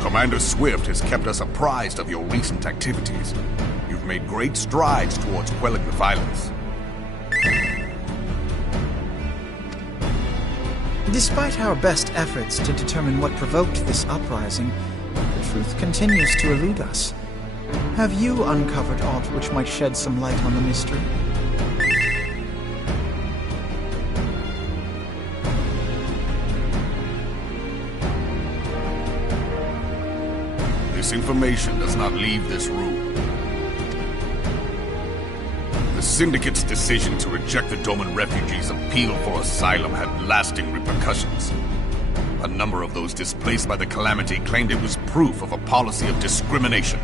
Commander Swift has kept us apprised of your recent activities. You've made great strides towards quelling the violence. Despite our best efforts to determine what provoked this uprising, the truth continues to elude us. Have you uncovered aught which might shed some light on the mystery? This information does not leave this room. The Syndicate's decision to reject the Doman refugees' appeal for asylum had lasting repercussions. A number of those displaced by the Calamity claimed it was proof of a policy of discrimination.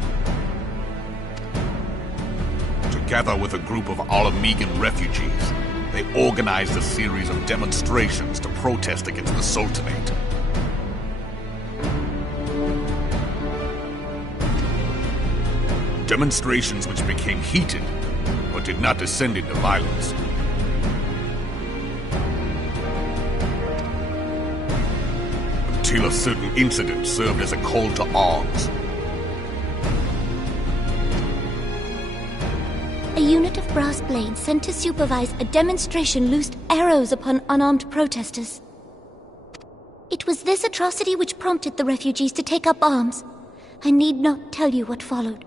Together with a group of Alamegan refugees, they organized a series of demonstrations to protest against the Sultanate. Demonstrations which became heated, but did not descend into violence. Until a certain incident served as a call to arms. A unit of brass blades sent to supervise a demonstration loosed arrows upon unarmed protesters. It was this atrocity which prompted the refugees to take up arms. I need not tell you what followed.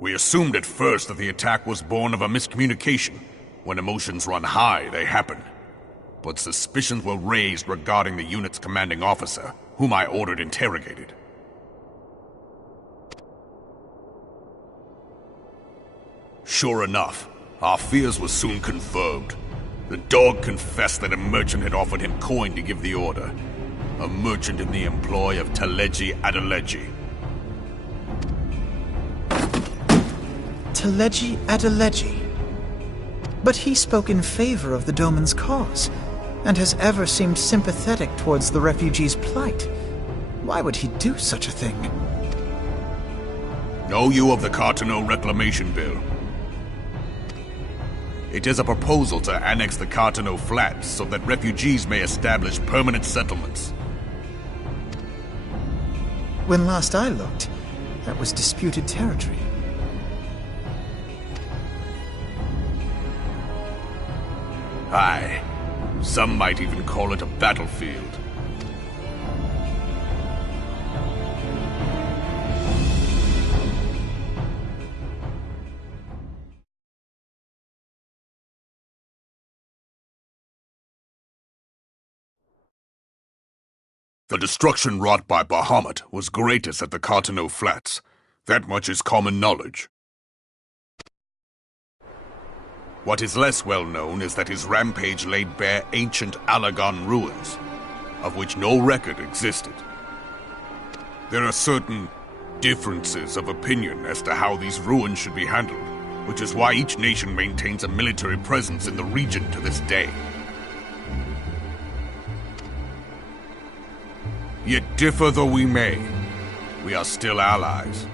We assumed at first that the attack was born of a miscommunication. When emotions run high, they happen. But suspicions were raised regarding the unit's commanding officer, whom I ordered interrogated. Sure enough, our fears were soon confirmed. The dog confessed that a merchant had offered him coin to give the order. A merchant in the employ of Taleji Adeleji. Taleji Adeleji. But he spoke in favor of the Doman's cause, and has ever seemed sympathetic towards the refugees' plight. Why would he do such a thing? Know you of the Cartano Reclamation Bill? It is a proposal to annex the Cartano Flats so that refugees may establish permanent settlements. When last I looked, that was disputed territory. Aye. Some might even call it a battlefield. The destruction wrought by Bahamut was greatest at the Cartano Flats. That much is common knowledge. What is less well known is that his rampage laid bare ancient Alagon ruins, of which no record existed. There are certain differences of opinion as to how these ruins should be handled, which is why each nation maintains a military presence in the region to this day. Yet differ though we may, we are still allies.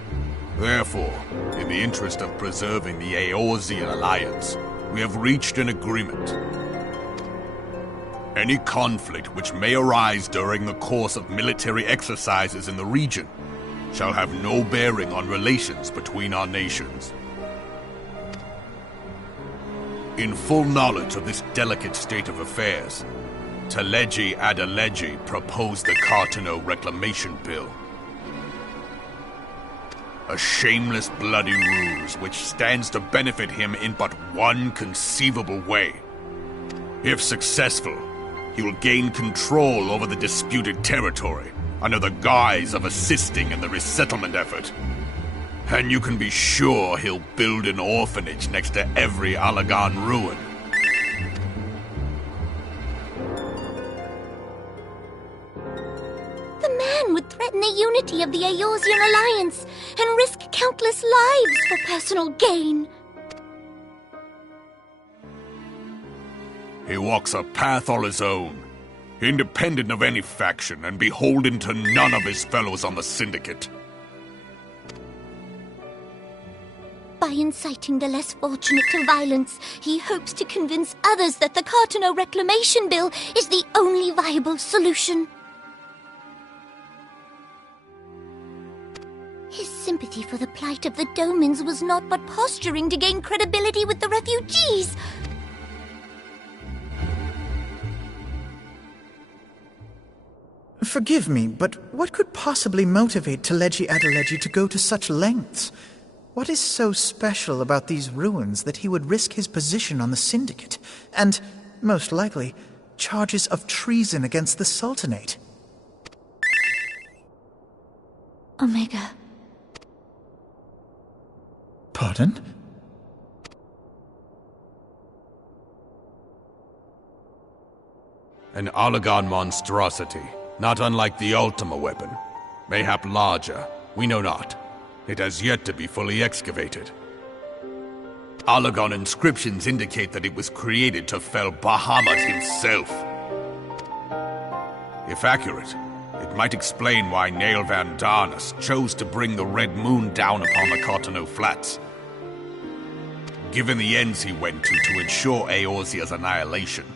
Therefore, in the interest of preserving the Eorzean alliance, we have reached an agreement. Any conflict which may arise during the course of military exercises in the region shall have no bearing on relations between our nations. In full knowledge of this delicate state of affairs, Taleji Adeleji proposed the Cartano Reclamation Bill. A shameless, bloody ruse which stands to benefit him in but one conceivable way. If successful, he will gain control over the disputed territory under the guise of assisting in the resettlement effort. And you can be sure he'll build an orphanage next to every Alagon ruin. The man would threaten the unity of the Eorzean Alliance and risk countless lives for personal gain. He walks a path all his own, independent of any faction and beholden to none of his fellows on the Syndicate. By inciting the less fortunate to violence, he hopes to convince others that the Cartano Reclamation Bill is the only viable solution. His sympathy for the plight of the Domans was not but posturing to gain credibility with the refugees. Forgive me, but what could possibly motivate Teleji Adeleji to go to such lengths? What is so special about these ruins that he would risk his position on the Syndicate, and, most likely, charges of treason against the Sultanate? Omega. Pardon? An Alagon monstrosity, not unlike the Ultima weapon. Mayhap larger, we know not. It has yet to be fully excavated. Alagon inscriptions indicate that it was created to fell Bahamut himself. If accurate, it might explain why Nail Van Darnus chose to bring the Red Moon down upon the Cartano Flats. Given the ends he went to ensure Eorzea's annihilation,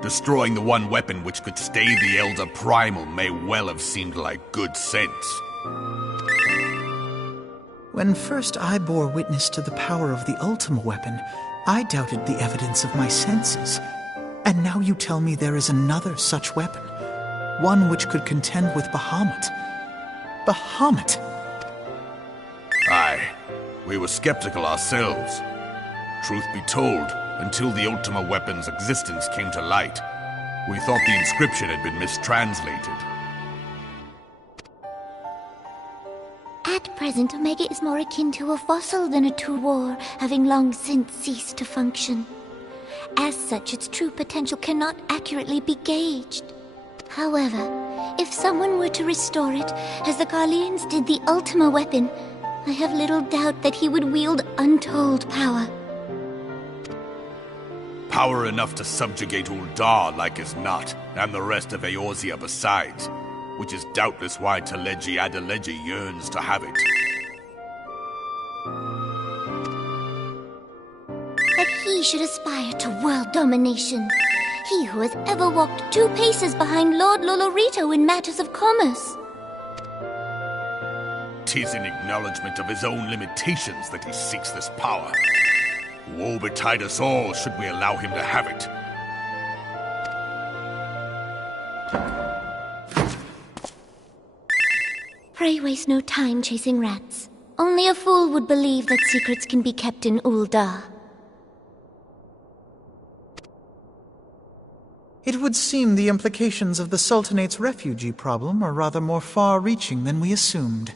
destroying the one weapon which could stay the Elder Primal may well have seemed like good sense. When first I bore witness to the power of the Ultima weapon, I doubted the evidence of my senses. And now you tell me there is another such weapon, one which could contend with Bahamut. Bahamut! Aye, we were skeptical ourselves. Truth be told, until the Ultima weapon's existence came to light, we thought the inscription had been mistranslated. At present, Omega is more akin to a fossil than a Tuor, having long since ceased to function. As such, its true potential cannot accurately be gauged. However, if someone were to restore it, as the Garleans did the Ultima weapon, I have little doubt that he would wield untold power. Power enough to subjugate Uldar like as not, and the rest of Eorzea besides, which is doubtless why Teleji Adeleji yearns to have it. That he should aspire to world domination. He who has ever walked 2 paces behind Lord Lolorito in matters of commerce. 'Tis in acknowledgement of his own limitations that he seeks this power. Woe betide us all should we allow him to have it. Pray waste no time chasing rats. Only a fool would believe that secrets can be kept in Uldar. It would seem the implications of the Sultanate's refugee problem are rather more far-reaching than we assumed.